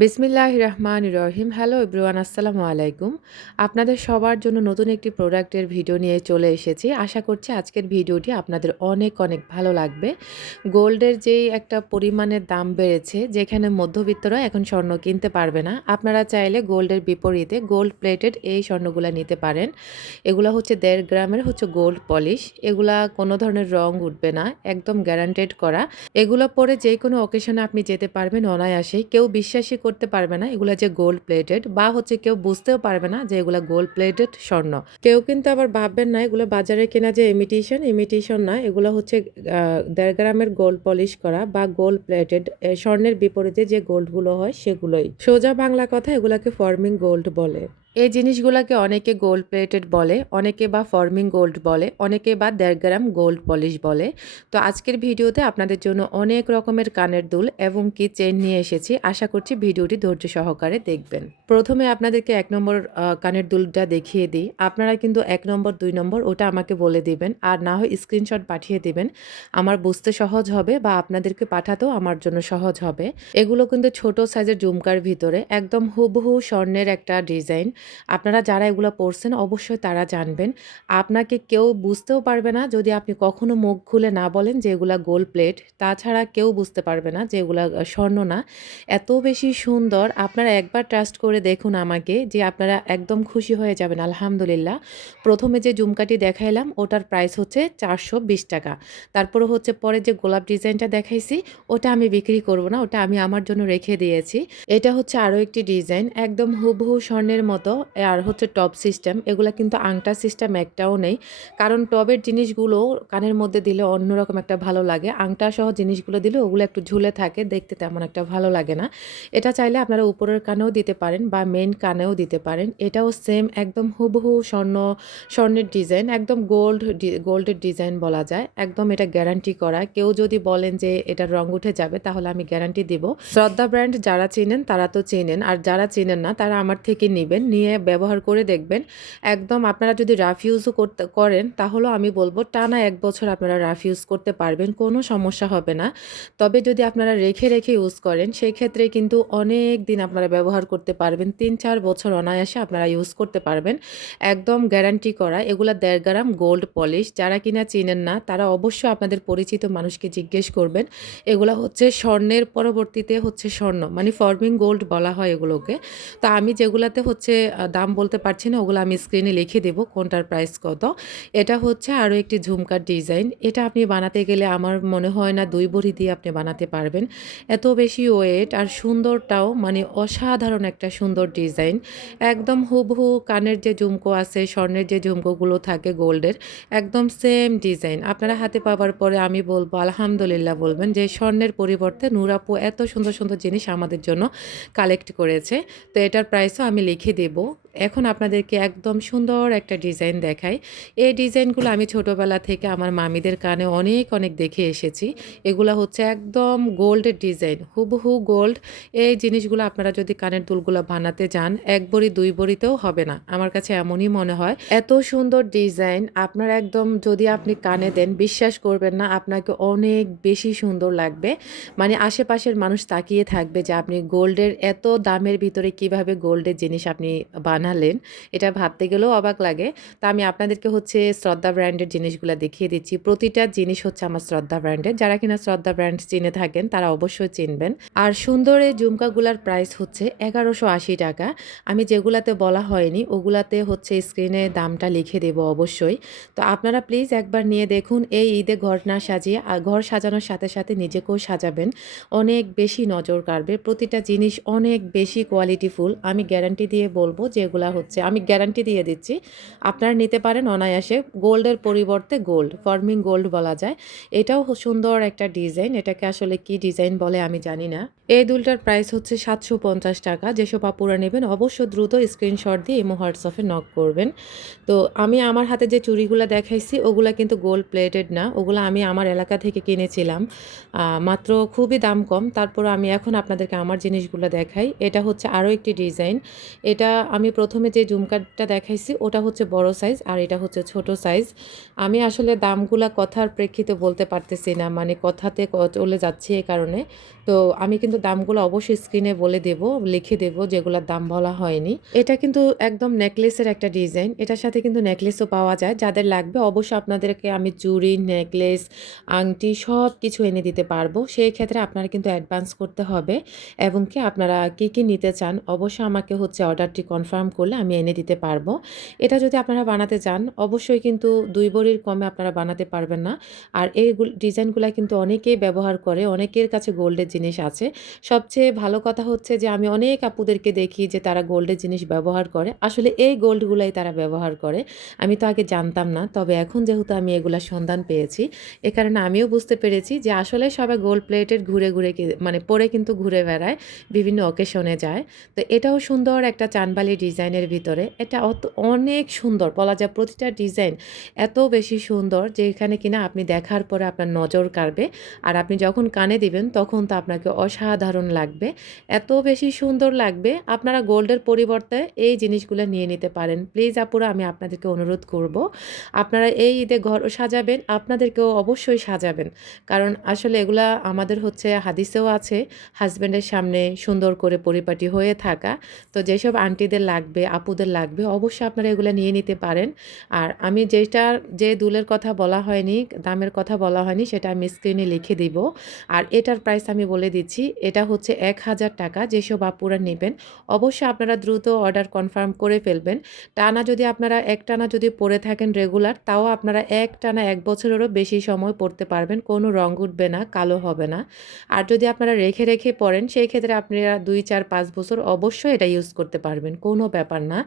বিসমিল্লাহির রহমানির রহিম। Hello everyone, আসসালামু আলাইকুম। আপনাদের সবার জন্য নতুন একটি প্রোডাক্টের ভিডিও নিয়ে চলে এসেছি। আশা করছি আজকের ভিডিওটি আপনাদের অনেক অনেক ভালো লাগবে। গোল্ডের যেই একটা পরিমাণের দাম বেড়েছে, যেখানে মধ্যবিত্তরা এখন স্বর্ণ কিনতে পারবে না, আপনারা চাইলে গোল্ডের বিপরীতে গোল্ড প্লেটেড এই স্বর্ণগুলা নিতে পারেন। এগুলা হচ্ছে 1.5 গ্রামের গোল্ড পলিশ। এগুলা কোনো ধরনের রং উঠবে না, একদম গ্যারান্টেড করা। এগুলো পরে যেকোনো অকেশনে আপনি যেতে পারবেন অনায়াসেই। কেউ বিশ্বাসই করতে পারবে না এগুলা যে গোল্ড প্লেটেড, বা কেউ বুঝতেও পারবে না যে এগুলা গোল্ড প্লেটেড স্বর্ণ। কেউ কিন্তু আবার ভাববেন না এগুলো বাজারে কেনা যে ইমিটেশন না, এগুলো হচ্ছে 1.5 গ্রামের গোল্ড পলিশ করা বা গোল্ড প্লেটেড। স্বর্ণের বিপরীতে যে গোল্ডগুলো হয় সেগুলোই। সোজা বাংলা কথা, এগুলাকে ফর্মিং গোল্ড বলে। এই জিনিসগুলোকে অনেকে গোল্ড প্লেটেড বলে, অনেকে বা ফর্মিং গোল্ড বলে, অনেকে বা 1.5 গ্রাম গোল্ড পলিশ বলে। তো আজকের ভিডিওতে আপনাদের জন্য অনেক রকমের কানের দুল এবং কি চেইন নিয়ে এসেছি। আশা করছি ভিডিওটি ধৈর্য সহকারে দেখবেন। প্রথমে আপনাদেরকে 1 নম্বর কানের দুলটা দেখিয়ে দিই। আপনারা কিন্তু 1 নম্বর 2 নম্বর ওটা আমাকে বলে দিবেন, আর না হয় স্ক্রিনশট পাঠিয়ে দিবেন। আমার বুঝতে সহজ হবে বা আপনাদেরকে পাঠাতেও আমার জন্য সহজ হবে। এগুলো কিন্তু ছোট সাইজের ঝুমকার ভিতরে একদম হুবহু স্বর্ণের একটা ডিজাইন। আপনারা যারা এগুলো পড়ছেন অবশ্যই তারা জানবেন। আপনাকে কেউ বুঝতেও পারবে না যদি আপনি কখনো মুখ খুলে না বলেন যে এগুলা গোল্ড প্লেট। তাছাড়া কেউ বুঝতে পারবে না যে এগুলা স্বর্ণ না। এত বেশি সুন্দর, আপনারা একবার ট্রাস্ট করে দেখুন আমাকে, যে আপনারা একদম খুশি হয়ে যাবেন আলহামদুলিল্লাহ। প্রথমে যে ঝুমকাটি দেখাইলাম ওটার প্রাইস হচ্ছে 420 টাকা। তারপরে পরে যে গোলাপ ডিজাইনটা দেখাইছি ওটা আমি বিক্রি করব না, ওটা আমি আমার জন্য রেখে দিয়েছি। এটা হচ্ছে আরও একটি ডিজাইন, একদম হুবহু স্বর্ণের মতো। আর টপ সিস্টেম। এগুলা কিন্তু আংটা সিস্টেম একটাও নেই, কারণ টবের জিনিসগুলো কানের মধ্যে দিলে অন্যরকম একটা ভালো লাগে। আংটা সহ জিনিসগুলো দিলে ওগুলো একটু ঝুলে থাকে, দেখতে তেমন একটা ভালো লাগে না। এটা চাইলে আপনারা উপরের কানেও দিতে পারেন বা মেইন কানেও দিতে পারেন। এটাও সেম একদম হুবহু স্বর্ণের ডিজাইন, একদম গোল্ডের ডিজাইন বলা যায়। একদম এটা গ্যারান্টি করা। কেউ যদি বলেন যে এটার রং উঠে যাবে, তাহলে আমি গ্যারান্টি দিব। শ্রদ্ধা ব্র্যান্ড যারা চিনেন তারা তো চিনেন, আর যারা চিনেন না তারা আমার থেকে নিবেন, নিয়ে ব্যবহার করে দেখবেন। একদম আপনারা যদি রাফ ইউজও করেন, তাহলেও আমি বলবো টানা 1 বছর আপনারা রাফ ইউজ করতে পারবেন, কোনো সমস্যা হবে না। তবে যদি আপনারা রেখে রেখে ইউজ করেন, সেই ক্ষেত্রে কিন্তু অনেক দিন আপনারা ব্যবহার করতে পারবেন। 3-4 বছর অনায়াসে আপনারা ইউজ করতে পারবেন, একদম গ্যারান্টি করা। এগুলা 1.5 গ্রাম গোল্ড পলিশ। যারা কিনা চিনেন না তারা অবশ্যই আপনাদের পরিচিত মানুষকে জিজ্ঞেস করবেন। এগুলা হচ্ছে স্বর্ণের পরবর্তীতে স্বর্ণ, মানে ফর্মিং গোল্ড বলা হয় এগুলোকে। তো আমি যেগুলাতে দাম বলতে পারছি না, ওগুলো আমি স্ক্রিনে লিখে দেব কোনটার প্রাইস কত। এটা হচ্ছে আরও একটি ঝুমকার ডিজাইন। এটা আপনি বানাতে গেলে আমার মনে হয় না 2 ভরি দিয়ে আপনি বানাতে পারবেন, এত বেশি ওয়েট। আর সুন্দরটাও মানে অসাধারণ একটা সুন্দর ডিজাইন। একদম হুবহু কানের যে ঝুমকো আছে, স্বর্ণের যে ঝুমকোগুলো থাকে গোল্ডের, একদম সেম ডিজাইন। আপনারা হাতে পাওয়ার পরে আমি বলবো আলহামদুলিল্লাহ বলবেন, যে স্বর্ণের পরিবর্তে নূর আপু এত সুন্দর সুন্দর জিনিস আমাদের জন্য কালেক্ট করেছে। তো এটার প্রাইসও আমি লিখে দেব। এখন আপনাদেরকে একদম সুন্দর একটা ডিজাইন দেখাই। এই ডিজাইনগুলো আমি ছোটোবেলা থেকে আমার মামিদের কানে অনেক অনেক দেখে এসেছি। এগুলো একদম গোল্ডের ডিজাইন, হুবহু গোল্ড। এই জিনিসগুলো আপনারা যদি কানের দুলগুলো বানাতে যান, 1 ভরি 2 ভরিতেও হবে না, আমার কাছে এমনই মনে হয়। এত সুন্দর ডিজাইন আপনার একদম যদি আপনি কানে দেন, বিশ্বাস করবেন না আপনাকে অনেক বেশি সুন্দর লাগবে। মানে আশেপাশের মানুষ তাকিয়ে থাকবে যে আপনি গোল্ডের এত দামের ভিতরে কিভাবে গোল্ডের জিনিস আপনি বানালেন, এটা ভাবতে গেলেও অবাক লাগে। তা আমি আপনাদেরকে শ্রদ্ধা ব্র্যান্ডের জিনিসগুলো দেখিয়ে দিচ্ছি। প্রতিটা জিনিস আমার শ্রদ্ধা ব্র্যান্ডের। যারা কিনা শ্রদ্ধা ব্র্যান্ড চিনে থাকেন তারা অবশ্যই চিনবেন। আর সুন্দর এই ঝুমকাগুলার প্রাইস 1180 টাকা। আমি যেগুলাতে বলা হয়নি ওগুলাতে স্ক্রিনে দামটা লিখে দেব অবশ্যই। তো আপনারা প্লিজ একবার নিয়ে দেখুন। এই ঈদে ঘর না সাজিয়ে ঘর সাজানোর সাথে সাথে নিজেকেও সাজাবেন, অনেক বেশি নজর কাড়বে। প্রতিটা জিনিস অনেক বেশি কোয়ালিটিফুল। আমি গ্যারান্টি দিয়ে বলবো যে এগুলা আমি গ্যারান্টি দিয়ে দিচ্ছি, আপনারা নিতে পারেন অনায়াসে। গোল্ডের পরিবর্তে গোল্ড, ফর্মিং গোল্ড বলা যায়। এটাও সুন্দর একটা ডিজাইন। এটাকে আসলে কি ডিজাইন বলে আমি জানি না। এই দুলটার প্রাইস 750 টাকা। যেসব আপুরা নেবেন অবশ্য দ্রুত স্ক্রিনশট দিয়ে ইমো হোয়াটসঅ্যাপে নক করবেন। তো আমি আমার হাতে যে চুড়িগুলো দেখাইছি ওগুলা কিন্তু গোল্ড প্লেটেড না, ওগুলো আমি আমার এলাকা থেকে কিনেছিলাম, মাত্র খুবই দাম কম। তারপর আমি এখন আপনাদেরকে আমার জিনিসগুলো দেখাই। এটা আরও একটি ডিজাইন। এটা আমি প্রথমে যে ঝুমকাটা দেখাইছি ওটা হচ্ছে বড় সাইজ আর এটা হচ্ছে ছোট সাইজ। আমি আসলে দামগুলা কথার প্রেক্ষিতে বলতে পারতেছি না, মানে কথাতে চলে যাচ্ছে এই কারণে। তো আমি কিন্তু দামগুলো অবশ্যই স্ক্রিনে বলে দেব, লিখে দেব যেগুলোর দাম বলা হয়নি। এটা কিন্তু একদম নেকলেসের একটা ডিজাইন। এটার সাথে কিন্তু নেকলেসও পাওয়া যায়। যাদের লাগবে অবশ্যই আপনাদেরকে আমি চুড়ি, নেকলেস, আংটি সব কিছু এনে দিতে পারবো। সেই ক্ষেত্রে আপনারা কিন্তু অ্যাডভান্স করতে হবে এবং কি আপনারা কি নিতে চান অবশ্যই আমাকে হচ্ছে অর্ডারটি কনফার্ম করলে আমি এনে দিতে পারবো। এটা যদি আপনারা বানাতে চান অবশ্যই কিন্তু ২ ভরির কমে আপনারা বানাতে পারবেন না। আর এই ডিজাইনগুলা কিন্তু অনেকেই ব্যবহার করে, অনেকের কাছে গোল্ডের জিনিস আছে। সবচেয়ে ভালো কথা হচ্ছে যে আমি অনেক আপুদেরকে দেখি যে তারা গোল্ডের জিনিস ব্যবহার করে। আসলে এই গোল্ডগুলাই তারা ব্যবহার করে। আমি তো আগে জানতাম না। তবে এখন যেহেতু আমি এগুলার সন্ধান পেয়েছি, এ কারণে আমিও বুঝতে পেরেছি যে আসলে সবাই গোল্ড প্লেটেড ঘুরে মানে পরে কিন্তু ঘুরে বেড়ায়, বিভিন্ন অকেশনে যায়। তো এটাও সুন্দর একটা চানবালি ডিজাইনের ভিতরে। এটা অনেক সুন্দর বলা যায়, প্রতিটা ডিজাইন এত বেশি সুন্দর যে এখানে কিনা আপনি দেখার পরে আপনার নজর কাড়বে। আর আপনি যখন কানে দিবেন তখন তো আপনাকে অসাধারণ লাগবে। এত বেশি সুন্দর লাগবে, আপনারা গোল্ডের পরিবর্তে এই জিনিসগুলো নিয়ে নিতে পারেন। প্লিজ আপুরা আমি আপনাদেরকে অনুরোধ করব, আপনারা এই ঈদে ঘর সাজাবেন, আপনাদেরকেও অবশ্যই সাজাবেন। কারণ আসলে এগুলা আমাদের হচ্ছে হাদিসেও আছে হাজব্যান্ডের সামনে সুন্দর করে পরিপাটি হয়ে থাকা। তো যেসব আন্টিদের লাগবে, আপুদের লাগবে অবশ্যই আপনারা এগুলো নিয়ে নিতে পারেন। আর আমি যে দুলের কথা বলা হয়নি, দামের কথা বলা হয়নি সেটা আমি স্ক্রিনে লিখে দিব। আর এটার প্রাইস আমি বলে দিচ্ছি, এটা হচ্ছে ১,০০০ টাকা। যেসব আপুরা নেবেন অবশ্যই আপনারা দ্রুত অর্ডার কনফার্ম করে ফেলবেন। একটানা যদি পরে থাকেন রেগুলার, তাও আপনারা একটানা ১ বছরেরও বেশি সময় পরতে পারবেন, কোনো রং উঠবে না, কালো হবে না। আর যদি আপনারা রেখে পরেন সেই ক্ষেত্রে আপনারা ২, ৪, ৫ বছর অবশ্যই এটা ইউজ করতে পারবেন, কোনো ব্যাপার না।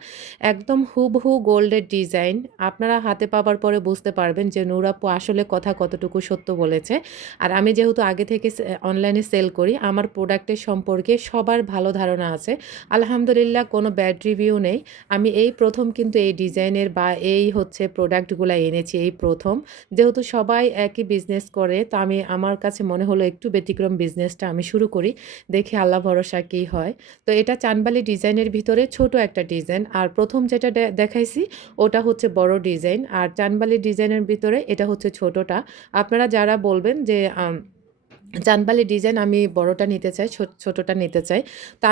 একদম হুবহু গোল্ডের ডিজাইন। আপনারা হাতে পাবার পরে বুঝতে পারবেন যে নূর আপু আসলে কথা কতটুকু সত্য বলেছে। আর আমি যেহেতু আগে থেকে অনলাইনে সেল করি, আমার প্রোডাক্টের সম্পর্কে সবার ভালো ধারণা আছে। আলহামদুলিল্লাহ কোনো ব্যাড রিভিউ নেই। আমি এই প্রথম কিন্তু এই ডিজাইনের বা এই হচ্ছে প্রোডাক্টগুলা এনেছি এই প্রথম। যেহেতু সবাই একই বিজনেস করে, তো আমার কাছে মনে হলো একটু ব্যতিক্রম বিজনেসটা আমি শুরু করি। দেখি আল্লাহ ভরসা কী হয়। তো এটা চানবালি ডিজাইনের ভিতরে ছোট একটা ডিজাইন। আর প্রথম যেটা দেখাইছি ওটা হচ্ছে বড় ডিজাইন। আর চানবালি ডিজাইনের ভিতরে এটা হচ্ছে ছোটটা। আপনারা যারা বলবেন যে চানবালি ডিজাইন আমি বড়টা নিতে চাই, ছোটটা নিতে চাই। তো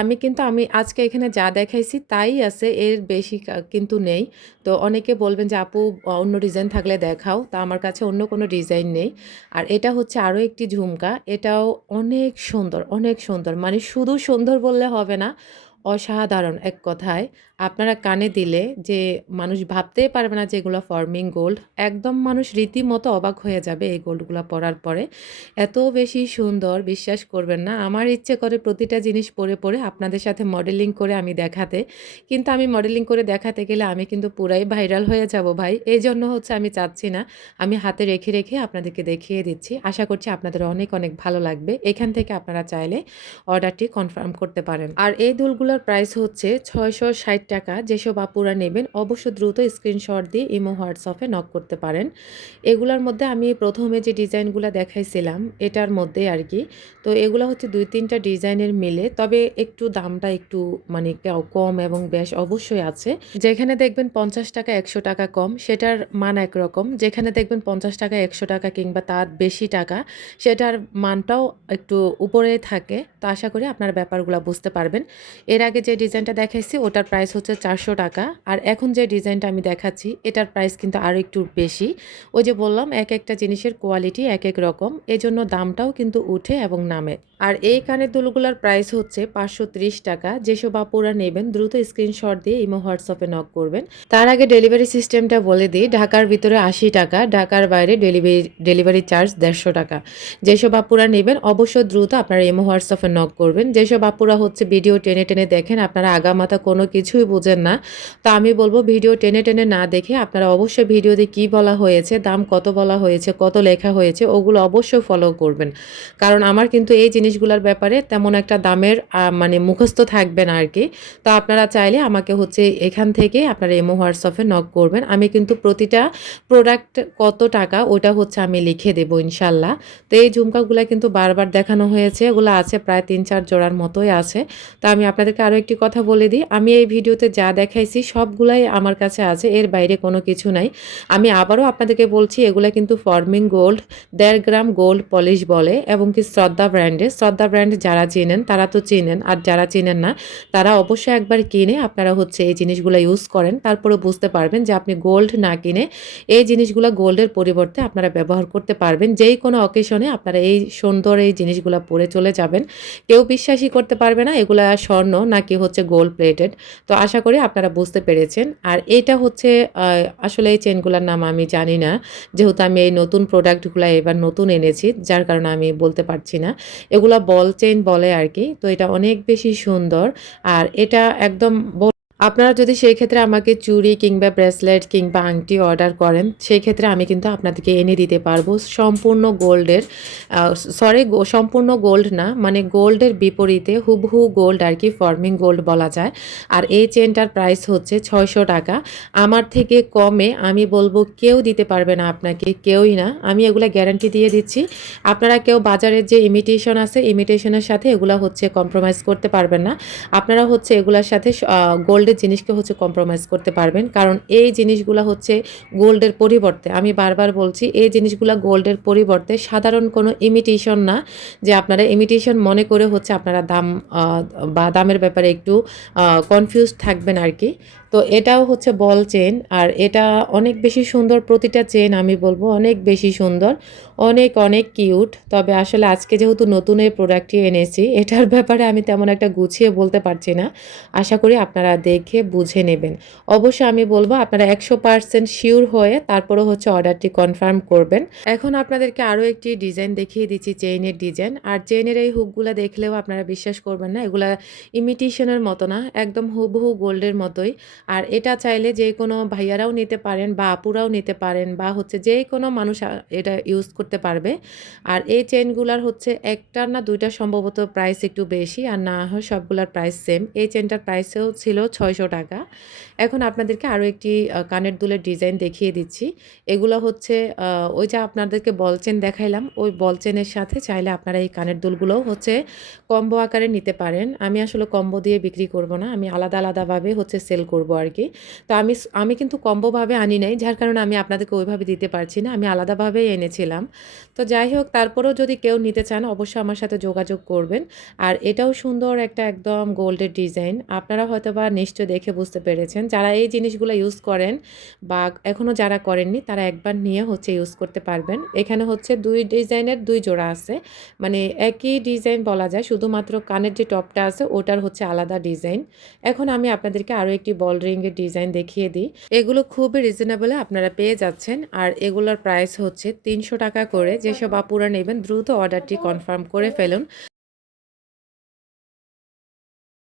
আমি আজকে এখানে যা দেখাইছি তাই আছে, এর বেশি কিন্তু নেই। তো অনেকে বলবেন যে আপু অন্য ডিজাইন থাকলে দেখাও। তা আমার কাছে অন্য কোনো ডিজাইন নেই। আর এটা হচ্ছে আরও একটি ঝুমকা। এটাও অনেক সুন্দর, অনেক সুন্দর। মানে শুধু সুন্দর বললে হবে না, অসাধারণ এক কথায়। আপনারা কানে দিলে যে মানুষ ভাবতেই পারবে না যে এগুলো ফর্মিং গোল্ড। একদম মানুষ রীতিমতো অবাক হয়ে যাবে এই গোল্ডগুলো পরার পরে। এত বেশি সুন্দর, বিশ্বাস করবেন না। আমার ইচ্ছে করে প্রতিটা জিনিস পরে আপনাদের সাথে মডেলিং করে আমি দেখাতে। কিন্তু আমি মডেলিং করে দেখাতে গেলে আমি কিন্তু পুরাই ভাইরাল হয়ে যাব ভাই। এইজন্য হচ্ছে আমি চাচ্ছি না। আমি হাতে রেখে আপনাদেরকে দেখিয়ে দিচ্ছি। আশা করছি আপনাদের অনেক ভালো লাগবে। এখান থেকে আপনারা চাইলে অর্ডারটি কনফার্ম করতে পারেন। আর এই দুলগুলোর প্রাইস হচ্ছে ৬৬০ টাকা। যেসব আপুরা নেবেন অবশ্য দ্রুত স্ক্রিনশট দিয়ে ইমো, হোয়াটসঅ্যাপে নক করতে পারেন। এগুলোর মধ্যে আমি প্রথমে যে ডিজাইনগুলো দেখাইছিলাম এটার মধ্যে আর কি। তো এগুলো হচ্ছে ২-৩টা ডিজাইনের মিলে, তবে একটু দামটা একটু মানে কম এবং বেশ অবশ্যই আছে। যেখানে দেখবেন ৫০ টাকা ১০০ টাকা কম সেটার মান একরকম, যেখানে দেখবেন ৫০ টাকা ১০০ টাকা কিংবা তার বেশি টাকা সেটার মানটাও একটু উপরে থাকে। তো আশা করি আপনারা ব্যাপারগুলো বুঝতে পারবেন। এর আগে যে ডিজাইনটা দেখাইছি ওটার প্রাইস হচ্ছে ৪০০ টাকা। আর এখন যে ডিজাইনটা আমি দেখাচ্ছি এটার প্রাইস কিন্তু আরও একটু বেশি। ওই যে বললাম একটা জিনিসের কোয়ালিটি এক রকম, এজন্য দামটাও কিন্তু উঠে এবং নামে। আর এই কানের দুলগুলোর প্রাইস হচ্ছে ৫৩০ টাকা। যেসব আপুরা নেবেন দ্রুত স্ক্রিনশট দিয়ে ইমো, হোয়াটসঅ্যাপে নক করবেন। তার আগে ডেলিভারি সিস্টেমটা বলে দিই। ঢাকার ভিতরে ৮০ টাকা, ঢাকার বাইরে ডেলিভারি চার্জ ১৫০ টাকা। যেসব আপুরা নেবেন অবশ্য দ্রুত আপনারা ইমো, হোয়াটসঅ্যাপে নক করবেন। যেসব আপুরা হচ্ছে ভিডিও টেনে দেখেন, আপনারা আগামাথা কোনো কিছুই বুঝেন না, তো আমি বলবো ভিডিও টেনে না দেখে আপনারা অবশ্যই ভিডিওতে কি বলা হয়েছে, দাম কত বলা হয়েছে, কত লেখা হয়েছে ওগুলো অবশ্যই ফলো করবেন। কারণ আমার কিন্তু এই জিনিসগুলোর ব্যাপারে তেমন একটা দামের মানে মুখস্থ থাকবে না আর কি। তো আপনারা চাইলে আমাকে হচ্ছে এখান থেকে আপনারা ইমো, হোয়াটসঅ্যাপে নক করবেন। আমি কিন্তু প্রতিটা প্রোডাক্ট কত টাকা ওটা হচ্ছে আমি লিখে দেবো ইনশাল্লাহ। তো এই ঝুমকাগুলো কিন্তু বারবার দেখানো হয়েছে, এগুলো আছে প্রায় ৩-৪ জোড়ার মতোই আছে। তো আমি আপনাদেরকে আরও একটি কথা বলে দিই, আমি এই ভিডিও ভিডিওতে যা দেখাইছি সবগুলাই আমার কাছে আছে, এর বাইরে কোনো কিছু নাই। আমি আবারও আপনাদেরকে বলছি এগুলা কিন্তু ফর্মিং গোল্ড, 1.5 গ্রাম গোল্ড পলিশ বলে এবং কি শ্রদ্ধা ব্র্যান্ডের। শ্রদ্ধা ব্র্যান্ড যারা চেনেন তারা তো চেনেন, আর যারা চেনেন না তারা অবশ্যই একবার কিনে আপনারা হচ্ছে এই জিনিসগুলো ইউজ করেন, তারপরে বুঝতে পারবেন যে আপনি গোল্ড না কিনে এই জিনিসগুলো গোল্ডের পরিবর্তে আপনারা ব্যবহার করতে পারবেন। যেই কোনো অকেশনে আপনারা এই সুন্দর এই জিনিসগুলো পরে চলে যাবেন, কেউ বিশ্বাসই করতে পারবে না এগুলা স্বর্ণ নাকি হচ্ছে গোল্ড প্লেটেড। তো আশা করি আপনারা বুঝতে পেরেছেন। আর এটা হচ্ছে আসলে এই চেনগুলোর নাম আমি জানি না, যেহেতু আমি এই নতুন প্রোডাক্টগুলো এবার নতুন এনেছি, যার কারণে আমি বলতে পারছি না। এগুলা বল চেইন বলে আর কি। তো এটা অনেক বেশি সুন্দর। আর এটা একদম আপনারা যদি সেই ক্ষেত্রে আমাকে চুড়ি কিংবা ব্রেসলেট কিংবা আংটি অর্ডার করেন, সেই ক্ষেত্রে আমি কিন্তু আপনাদেরকে এনে দিতে পারবো সম্পূর্ণ গোল্ডের, সরি সম্পূর্ণ গোল্ড না, মানে গোল্ডের বিপরীতে হুবহু গোল্ড আর কি, ফর্মিং গোল্ড বলা যায়। আর এই চেনটার প্রাইস হচ্ছে 600 টাকা। আমার থেকে কমে আমি বলবো কেউ দিতে পারবে না আপনাকে, কেউই না। আমি এগুলা গ্যারান্টি দিয়ে দিচ্ছি। আপনারা কেউ বাজারের যে ইমিটেশন আছে, ইমিটেশনের সাথে এগুলা হচ্ছে কম্প্রোমাইজ করতে পারবেন না। আপনারা হচ্ছে এগুলার সাথে গোল্ডের জিনিসকে হচ্ছে কম্প্রোমাইজ করতে পারবেন, কারণ এই জিনিসগুলো হচ্ছে গোল্ডের পরিবর্তে, আমি বারবার বলছি এই জিনিসগুলো গোল্ডের পরিবর্তে সাধারণ কোনো ইমিটেশন না, যে আপনারা ইমিটেশন মনে করে হচ্ছে আপনারা দাম বা দামের ব্যাপারে একটু কনফিউজ থাকবেন আর কি। তো এটাও হচ্ছে বল চেন, আর এটা অনেক বেশি সুন্দর, প্রতিটা চেন আমি বলবো অনেক বেশি সুন্দর, অনেক অনেক কিউট। তবে আসলে আজকে যেহেতু নতুন এই প্রোডাক্টটি এনেছি, এটার ব্যাপারে আমি তেমন একটা গুছিয়ে বলতে পারছি না। আশা করি আপনারা দেখে বুঝে নেবেন। অবশ্যই আমি বলবো আপনারা 100% শিওর হয়ে তারপরে হচ্ছে অর্ডারটি কনফার্ম করবেন। এখন আপনাদেরকে আরও একটি ডিজাইন দেখিয়ে দিচ্ছি, চেইনের ডিজাইন। আর চেইনের এই হুকগুলো দেখলেও আপনারা বিশ্বাস করবেন না, এগুলা ইমিটেশনের মতো না, একদম হুবহু গোল্ডের মতোই। আর এটা চাইলে যে কোনো ভাইয়ারাও নিতে পারেন বা আপুরাও নিতে পারেন, বা হচ্ছে যে কোনো মানুষ এটা ইউজ করতে পারবে। আর এই চেনগুলার হচ্ছে একটার না দুইটা সম্ভবত প্রাইস একটু বেশি, আর না হয় সবগুলার প্রাইস সেম। এই চেনটার প্রাইসেও ছিল 600 টাকা। এখন আপনাদেরকে আরও একটি কানের দুলের ডিজাইন দেখিয়ে দিচ্ছি। এগুলো হচ্ছে ওই যে আপনাদেরকে বল চেন দেখাইলাম, ওই বল চেনের সাথে চাইলে আপনারা এই কানের দুলগুলোও হচ্ছে কম্বো আকারে নিতে পারেন। আমি আসলে কম্বো দিয়ে বিক্রি করব না, আমি আলাদা আলাদাভাবে হচ্ছে সেল করব আর কি। তো আমি কিন্তু কম্বোভাবে আনি নাই, যার কারণে আমি আপনাদেরকে ওইভাবে দিতে পারছি না, আমি আলাদাভাবেই এনেছিলাম। তো যাই হোক, তারপরেও যদি কেউ নিতে চান অবশ্যই আমার সাথে যোগাযোগ করবেন। আর এটাও সুন্দর একটা একদম গোল্ডের ডিজাইন, আপনারা হয়তো বা নিশ্চয় দেখে বুঝতে পেরেছেন। যারা এই জিনিসগুলো ইউজ করেন বা এখনও যারা করেননি তারা একবার নিয়ে হচ্ছে ইউজ করতে পারবেন। এখানে হচ্ছে দুই ডিজাইনের দুই জোড়া আছে, মানে একই ডিজাইন বলা যায়, শুধুমাত্র কানের যে টপটা আছে ওটার হচ্ছে আলাদা ডিজাইন। এখন আমি আপনাদেরকে আরও একটি বল রিংয়ের ডিজাইন দেখিয়ে দিই। এগুলো খুবই রিজনেবলে আপনারা পেয়ে যাচ্ছেন, আর এগুলোর প্রাইস হচ্ছে 300 টাকা করে। যেসব আপুরা নেবেন দ্রুত অর্ডারটি কনফার্ম করে ফেলুন।